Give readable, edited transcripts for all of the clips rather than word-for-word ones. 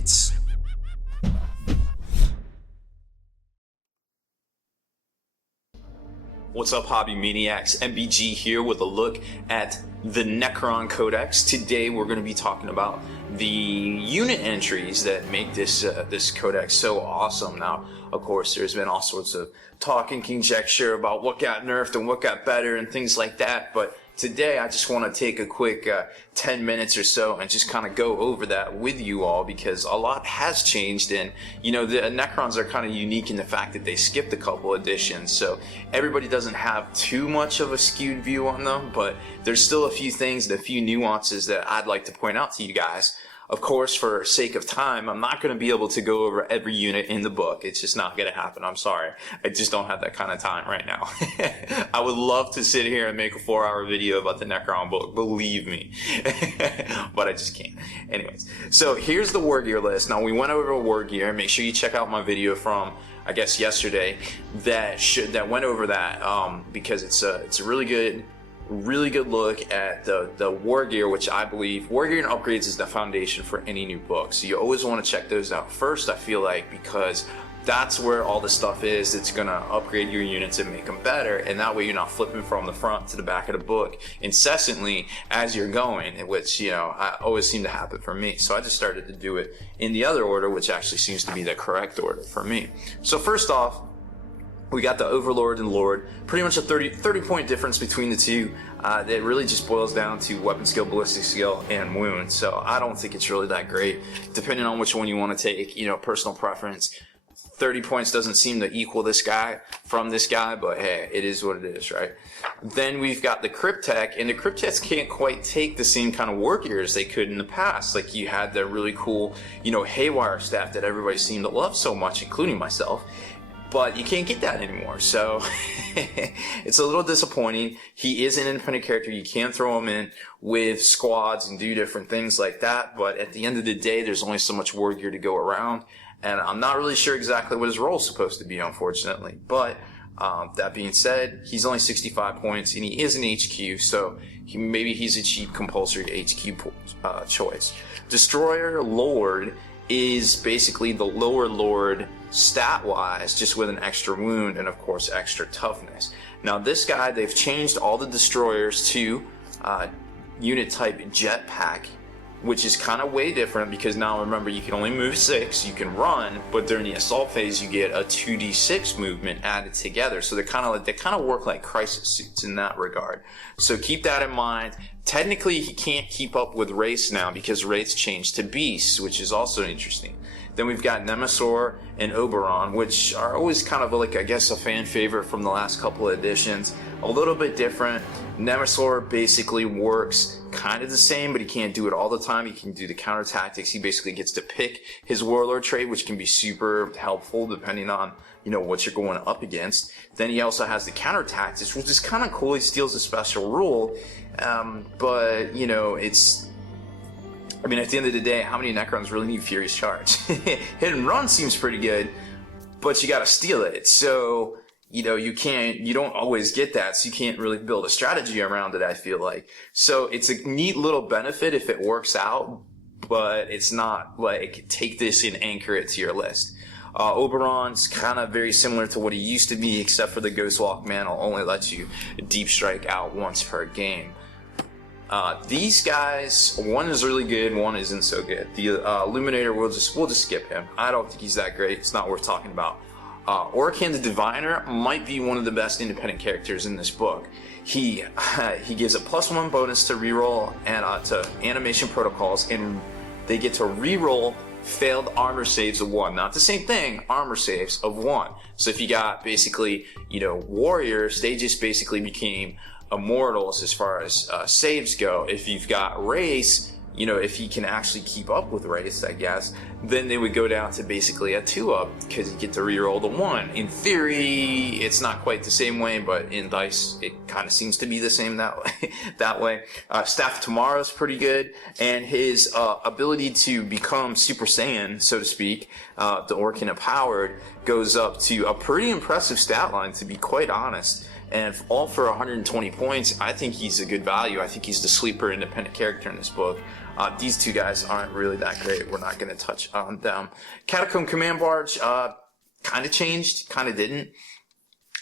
Crypteks. What's up, hobby maniacs? MBG here with a look at the Necron Codex. Today we're going to be talking about the unit entries that make this this codex so awesome. Now, of course, there's been all sorts of talk and conjecture about what got nerfed and what got better and things like that, but today I just want to take a quick 10 minutes or so and just kind of go over that with you all, because a lot has changed. And you know, the Necrons are kind of unique in the fact that they skipped a couple editions, so everybody doesn't have too much of a skewed view on them, but there's still a few things and a few nuances that I'd like to point out to you guys. Of course, for sake of time, I'm not going to be able to go over every unit in the book. It's just not going to happen. I'm sorry. I just don't have that kind of time right now. I would love to sit here and make a 4-hour video about the Necron book, believe me. But I just can't. Anyways, so here's the Wargear list. Now, we went over Wargear. Make sure you check out my video from, I guess, yesterday that went over that, because it's a really good look at the Wargear, which I believe Wargear and upgrades is the foundation for any new book. So you always want to check those out first, I feel like, because that's where all the stuff is that's going to upgrade your units and make them better, and that way you're not flipping from the front to the back of the book incessantly as you're going, which, you know, I always seem to happen for me. So I just started to do it in the other order, which actually seems to be the correct order for me. So first off, we got the Overlord and Lord, pretty much a 30 point difference between the two. It really just boils down to weapon skill, ballistic skill, and wound. So I don't think it's really that great, depending on which one you want to take, you know, personal preference. 30 points doesn't seem to equal this guy from this guy, but hey, it is what it is, right? Then we've got the Cryptek, and the Crypteks can't quite take the same kind of Wargear as they could in the past. Like, you had the really cool, you know, Haywire staff that everybody seemed to love so much, including myself. But you can't get that anymore, so it's a little disappointing. He is an independent character. You can throw him in with squads and do different things like that, but at the end of the day, there's only so much Wargear to go around, and I'm not really sure exactly what his role is supposed to be, unfortunately. But that being said, he's only 65 points, and he is an HQ, so maybe he's a cheap compulsory HQ choice. Destroyer Lord is basically the lower Lord stat-wise, just with an extra wound and, of course, extra toughness. Now, this guy, they've changed all the destroyers to unit type jetpack, which is kind of way different, because now, remember, you can only move 6, you can run, but during the assault phase, you get a 2d6 movement added together. So they kind of work like crisis suits in that regard. So keep that in mind. Technically, he can't keep up with Wraiths now, because Wraiths changed to Beasts, which is also interesting. Then we've got Nemesaur and Oberon, which are always kind of like, I guess, a fan favorite from the last couple of editions. A little bit different. Nemesaur basically works kind of the same, but he can't do it all the time. He can do the counter tactics. He basically gets to pick his Warlord trait, which can be super helpful depending on, you know, what you're going up against. Then he also has the counter tactics, which is kind of cool. He steals a special rule, but, you know, I mean, at the end of the day, how many Necrons really need Furious Charge? Hit and run seems pretty good, but you gotta steal it. So, you know, you don't always get that, so you can't really build a strategy around it, I feel like. So it's a neat little benefit if it works out, but it's not like, take this and anchor it to your list. Oberon's kind of very similar to what he used to be, except for the Ghostwalk Mantle only lets you deep strike out once per game. These guys, one is really good, one isn't so good. The Illuminator, we'll just skip him. I don't think he's that great. It's not worth talking about. Orkan the Diviner might be one of the best independent characters in this book. He gives a +1 bonus to reroll and to animation protocols, and they get to reroll failed armor saves of 1. Not the same thing, armor saves of 1. So if you got basically, you know, warriors, they just basically became immortals as far as saves go. If you've got Wraiths, you know, if he can actually keep up with Wraiths, I guess, then they would go down to basically a 2-up, because you get to reroll the 1. In theory, it's not quite the same way, but in Dice, it kind of seems to be the same that way. Staff of Tomorrow is pretty good, and his ability to become Super Saiyan, so to speak, the Orkan Empowered, goes up to a pretty impressive stat line, to be quite honest. and all for 120 points. I think he's a good value. I think he's the sleeper independent character in this book. These two guys aren't really that great. We're not going to touch on them. Catacomb Command Barge kind of changed, kind of didn't.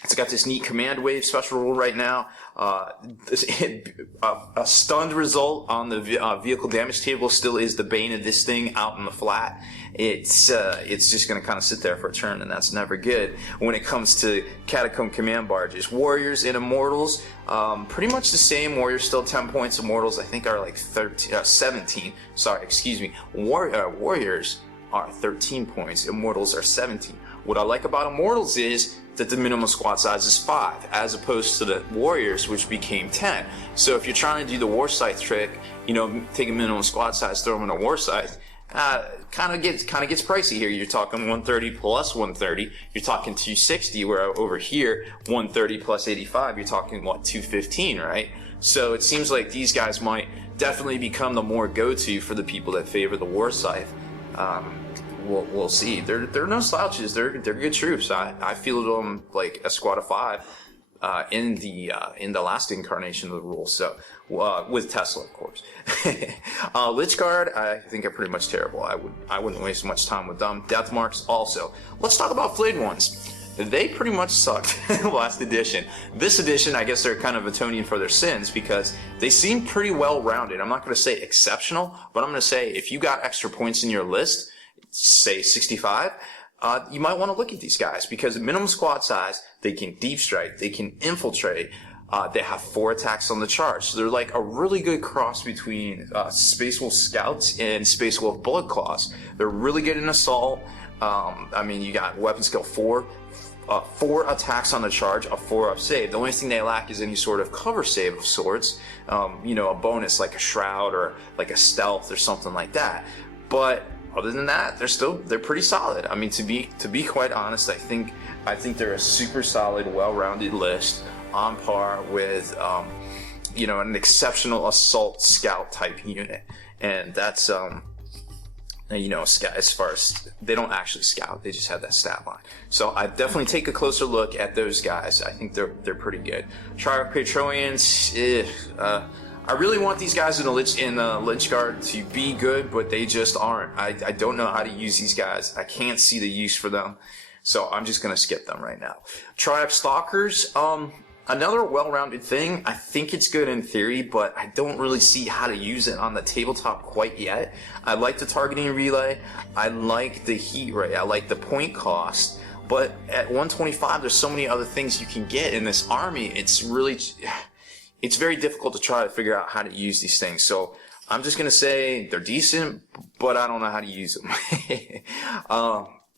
It's got this neat command wave special rule right now. A stunned result on the vehicle damage table still is the bane of this thing out in the flat. It's just going to kind of sit there for a turn, and that's never good when it comes to Catacomb Command Barges. Warriors and Immortals, pretty much the same. Warriors still 10 points. Immortals, I think, are like 17. Sorry, excuse me. Warriors are 13 points. Immortals are 17. What I like about Immortals is that the minimum squad size is 5, as opposed to the Warriors, which became 10. So if you're trying to do the War Scythe trick, you know, take a minimum squad size, throw them in a War Scythe, kind of gets pricey here. You're talking 130 plus 130. You're talking 260, where over here, 130 plus 85, you're talking, what, 215, right? So it seems like these guys might definitely become the more go-to for the people that favor the War Scythe. We'll see. They're no slouches. They're good troops. I feel them like a squad of 5 in the last incarnation of the rule. So with Tesla, of course. Lich Guard, I think are pretty much terrible. I wouldn't waste much time with them. Death Marks also. Let's talk about Flayed ones. They pretty much sucked last edition. This edition, I guess they're kind of atoning for their sins because they seem pretty well rounded. I'm not going to say exceptional, but I'm going to say if you got extra points in your list, say 65, you might want to look at these guys because minimum squad size, they can deep strike, they can infiltrate, they have 4 attacks on the charge. So they're like a really good cross between Space Wolf Scouts and Space Wolf Bullet Claws. They're really good in assault. I mean, you got weapon skill 4, 4 attacks on the charge, a 4-up save. The only thing they lack is any sort of cover save of sorts. You know, a bonus like a shroud or like a stealth or something like that. But other than that, they're pretty solid. I mean, to be quite honest, I think they're a super solid, well-rounded list on par with you know, an exceptional assault scout type unit, and that's you know, as far as they don't actually scout, they just have that stat line. So I definitely take a closer look at those guys. I think they're pretty good. Triarch Patronians, I really want these guys in the Lich Guard to be good, but they just aren't. I don't know how to use these guys. I can't see the use for them, so I'm just gonna skip them right now. Triarch Stalkers, another well-rounded thing. I think it's good in theory, but I don't really see how to use it on the tabletop quite yet. I like the targeting relay. I like the heat ray. I like the point cost. But at 125, there's so many other things you can get in this army. It's very difficult to try to figure out how to use these things. So I'm just going to say they're decent, but I don't know how to use them.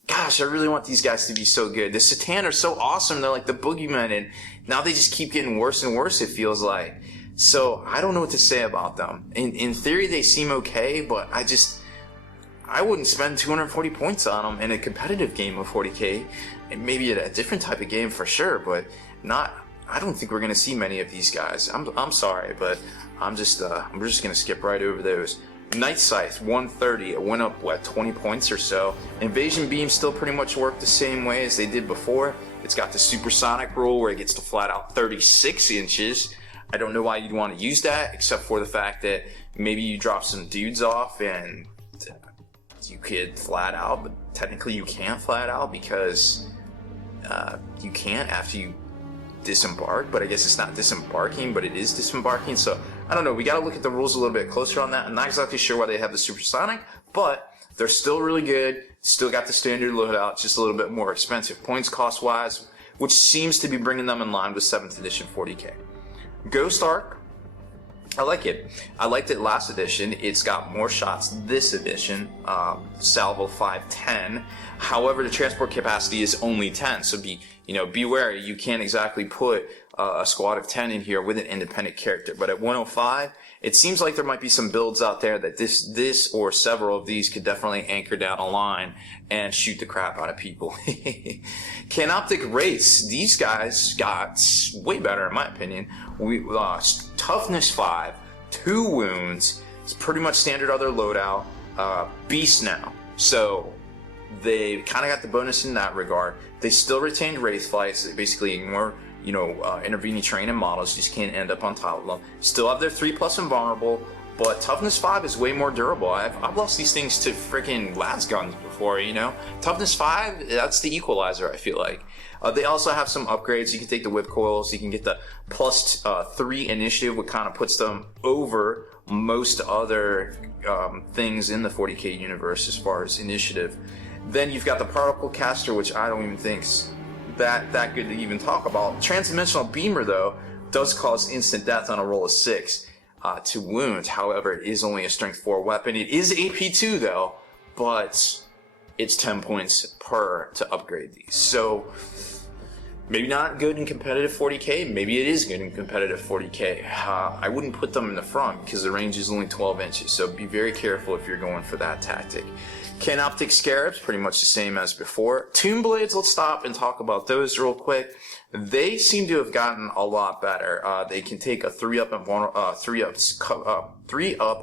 Gosh, I really want these guys to be so good. The Satan are so awesome. They're like the boogeymen, and now they just keep getting worse and worse, it feels like. So I don't know what to say about them. In theory, they seem okay, but I wouldn't spend 240 points on them in a competitive game of 40k. And maybe a different type of game for sure, but not... I don't think we're going to see many of these guys. I'm sorry, but I'm just going to skip right over those. Night Scythe, 130. It went up, what, 20 points or so. Invasion Beams still pretty much work the same way as they did before. It's got the supersonic rule where it gets to flat out 36 inches. I don't know why you'd want to use that, except for the fact that maybe you drop some dudes off and you could flat out, but technically you can't flat out because you can't after you disembark, but I guess it's not disembarking, but it is disembarking. So I don't know, we got to look at the rules a little bit closer on that. I'm not exactly sure why they have the supersonic, but they're still really good. Still got the standard loadout, just a little bit more expensive points cost wise, which seems to be bringing them in line with 7th edition 40k. Ghost Ark, I like it. I liked it last edition. It's got more shots this edition, salvo 510. However, the transport capacity is only 10, so be wary. You can't exactly put a squad of 10 in here with an independent character. But at 105, it seems like there might be some builds out there that this or several of these could definitely anchor down a line and shoot the crap out of people. Canoptek Wraiths, these guys got way better in my opinion. We lost toughness 5, 2 wounds. It's pretty much standard other loadout. Beast now. So they kind of got the bonus in that regard. They still retained Wraith Flights. They basically ignore intervening terrain and models. You just can't end up on top of them. Still have their 3+ invulnerable, but toughness 5 is way more durable. I've lost these things to freaking las guns before, Toughness 5, that's the equalizer, I feel like. They also have some upgrades. You can take the whip coils. You can get the +3 initiative, which kind of puts them over most other things in the 40k universe as far as initiative. Then you've got the particle caster, which I don't even think's that good to even talk about. Transdimensional beamer, though, does cause instant death on a roll of 6 to wound. However, it is only a strength 4 weapon. It is AP2 though, but it's 10 points per to upgrade these. So maybe not good in competitive 40k. Maybe it is good in competitive 40k. I wouldn't put them in the front because the range is only 12 inches. So be very careful if you're going for that tactic. Canoptek Scarabs, pretty much the same as before. Tomb Blades, let's stop and talk about those real quick. They seem to have gotten a lot better. They can take a 3-up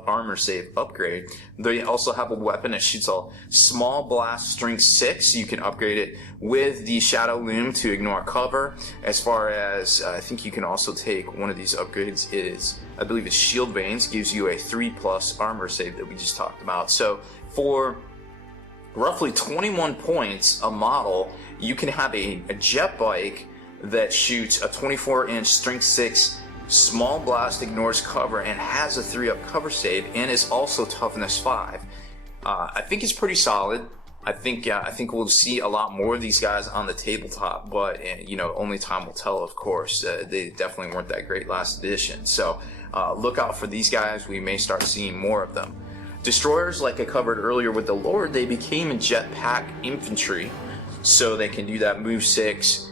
armor save upgrade. They also have a weapon that shoots a small blast strength 6. You can upgrade it with the Shadow Loom to ignore cover. As far as I think you can also take one of these upgrades is, I believe it's Shield Veins, gives you a 3+ armor save that we just talked about. So for roughly 21 points a model, you can have a jet bike that shoots a 24-inch strength 6 small blast, ignores cover, and has a 3-up cover save, and is also toughness 5. I think it's pretty solid. I think we'll see a lot more of these guys on the tabletop, but only time will tell, of course. They definitely weren't that great last edition, so look out for these guys. We may start seeing more of them. Destroyers, like I covered earlier with the Lord, they became jetpack infantry, so they can do that move 6,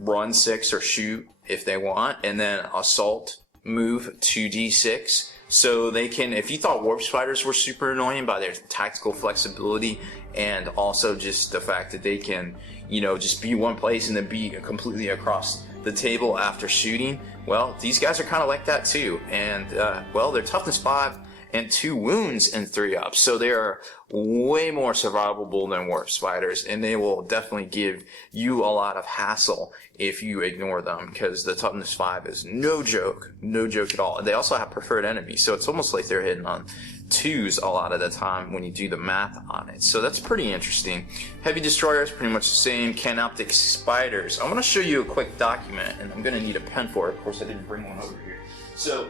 run 6, or shoot if they want, and then assault move 2d6. So they can, if you thought Warp Spiders were super annoying by their tactical flexibility and also just the fact that they can, just be one place and then be completely across the table after shooting, well, these guys are kind of like that too. And, they're toughness 5 and 2 wounds and 3-ups. So they are way more survivable than Warp Spiders, and they will definitely give you a lot of hassle if you ignore them, because the toughness 5 is no joke at all. And they also have preferred enemies, so it's almost like they're hitting on 2s a lot of the time when you do the math on it. So that's pretty interesting. Heavy Destroyers, pretty much the same. Canoptek Spyders. I'm going to show you a quick document, and I'm going to need a pen for it. Of course, I didn't bring one over here. So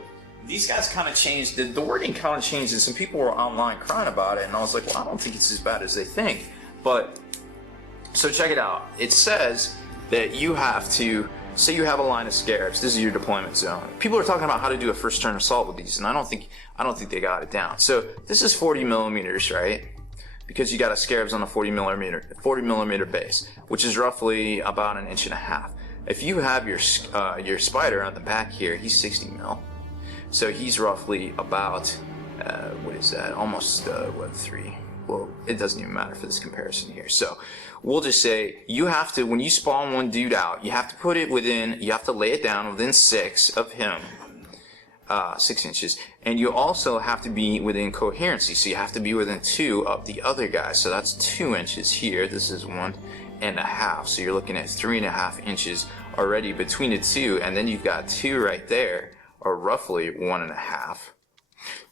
these guys kind of changed, the wording kind of changed, and some people were online crying about it, and I was like, well, I don't think it's as bad as they think. But, so check it out. It says that you have to, say you have a line of scarabs, this is your deployment zone. People are talking about how to do a first turn assault with these, and I don't think they got it down. So this is 40 millimeters, right? Because you got a scarabs on a 40 millimeter base, which is roughly about 1.5 inches. If you have your spider on the back here, he's 60 mil. So he's roughly about, what is that, almost, 3? Well, it doesn't even matter for this comparison here. So we'll just say you have to, when you spawn one dude out, you have to put it within, you have to lay it down within 6 of him, 6 inches. And you also have to be within coherency. So you have to be within 2 of the other guy. So that's 2 inches here. This is 1.5. So you're looking at 3.5 inches already between the 2. And then you've got 2 right there, or roughly 1.5.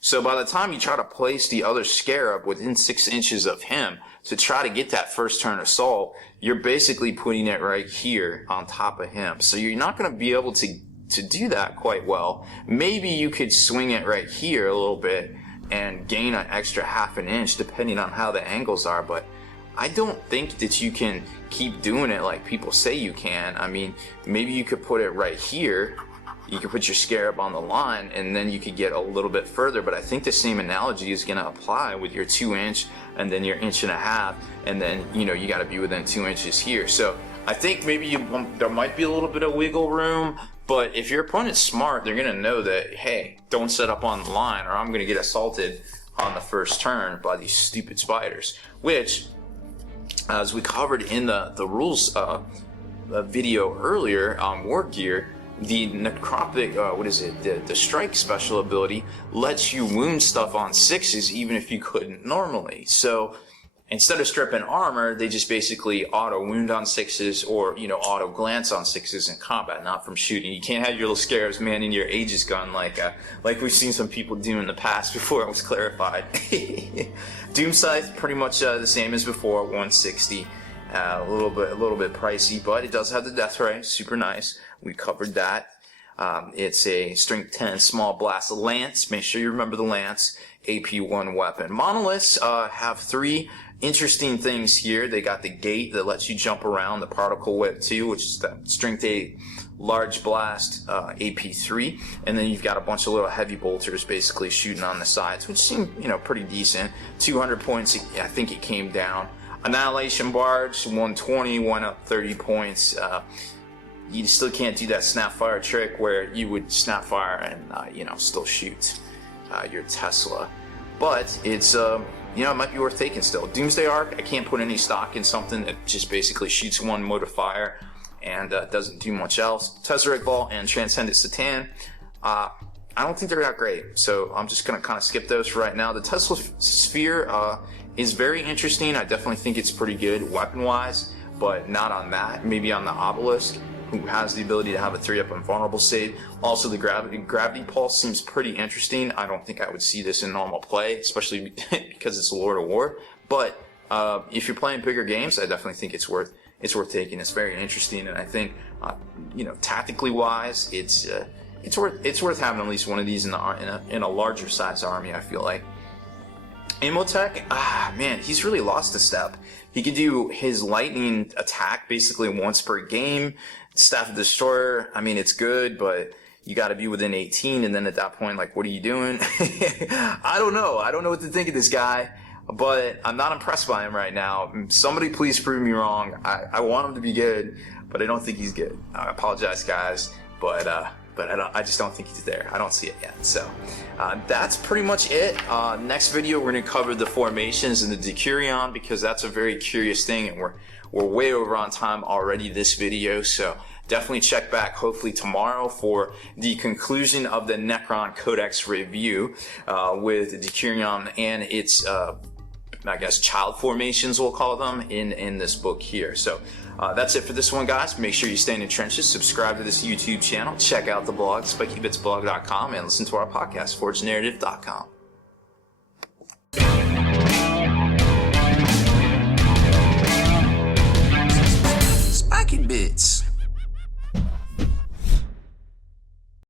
So by the time you try to place the other scarab within 6 inches of him to try to get that first turn assault, you're basically putting it right here on top of him. So you're not going to be able to do that quite well. Maybe you could swing it right here a little bit and gain an extra 1/2 inch depending on how the angles are, but I don't think that you can keep doing it like people say you can. I mean, maybe you could put it right here. You could put your scarab on the line, and then you could get a little bit further, but I think the same analogy is going to apply with your 2 inch and then your 1.5 inches, and then, you got to be within 2 inches here. So I think maybe there might be a little bit of wiggle room, but if your opponent's smart, they're going to know that, hey, don't set up on the line, or I'm going to get assaulted on the first turn by these stupid spiders, which, as we covered in the rules video earlier on Wargear, the Necrotic, the strike special ability lets you wound stuff on 6s even if you couldn't normally. So, instead of stripping armor, they just basically auto wound on 6s or, you know, auto glance on 6s in combat, not from shooting. You can't have your little scarabs manning your Aegis gun like we've seen some people do in the past before it was clarified. Doom Scythe, pretty much the same as before, 160. A little bit pricey, but it does have the death ray, super nice. We covered that. It's a strength 10 small blast lance. Make sure you remember the lance. AP1 weapon. Monoliths have 3 interesting things here. They got the gate that lets you jump around, the particle whip 2, which is the strength 8 large blast AP3, and then you've got a bunch of little heavy bolters basically shooting on the sides, which seem, you know, pretty decent. 200 points, I think it came down. Annihilation Barge, 120, went up 30 points. You still can't do that Snapfire trick where you would Snapfire and, you know, still shoot your Tesla. But it's, you know, it might be worth taking still. Doomsday Arc, I can't put any stock in something that just basically shoots one mode of fire and doesn't do much else. Tesseract Vault and Transcendent Satan, I don't think they're that great, so I'm just going to kind of skip those for right now. The Tesla Sphere is very interesting. I definitely think it's pretty good weapon-wise, but not on that. Maybe on the Obelisk, who has the ability to have a 3-up invulnerable save. Also, the Gravity Pulse seems pretty interesting. I don't think I would see this in normal play, especially because it's a Lord of War. But if you're playing bigger games, I definitely think it's worth taking. It's very interesting, and I think, you know, tactically wise, it's worth having at least one of these in a larger size army, I feel like. Imhotep, man, he's really lost a step. He can do his lightning attack basically once per game. Staff of Destroyer, I mean, it's good, but you got to be within 18, and then at that point, like, what are you doing? I don't know what to think of this guy, but I'm not impressed by him right now. Somebody please prove me wrong. I want him to be good, but I don't think he's good. I apologize, guys, but I just don't think he's there. I don't see it yet. So that's pretty much it. Next video, we're going to cover the formations and the Decurion, because that's a very curious thing, and we're way over on time already this video. So definitely check back hopefully tomorrow for the conclusion of the Necron Codex review with the Decurion and its I guess child formations, we'll call them, in this book here. So that's it for this one, guys. Make sure you stay in the trenches, subscribe to this YouTube channel, check out the blog, spikybitsblog.com, and listen to our podcast, forgenarrative.com. Spiky Bits.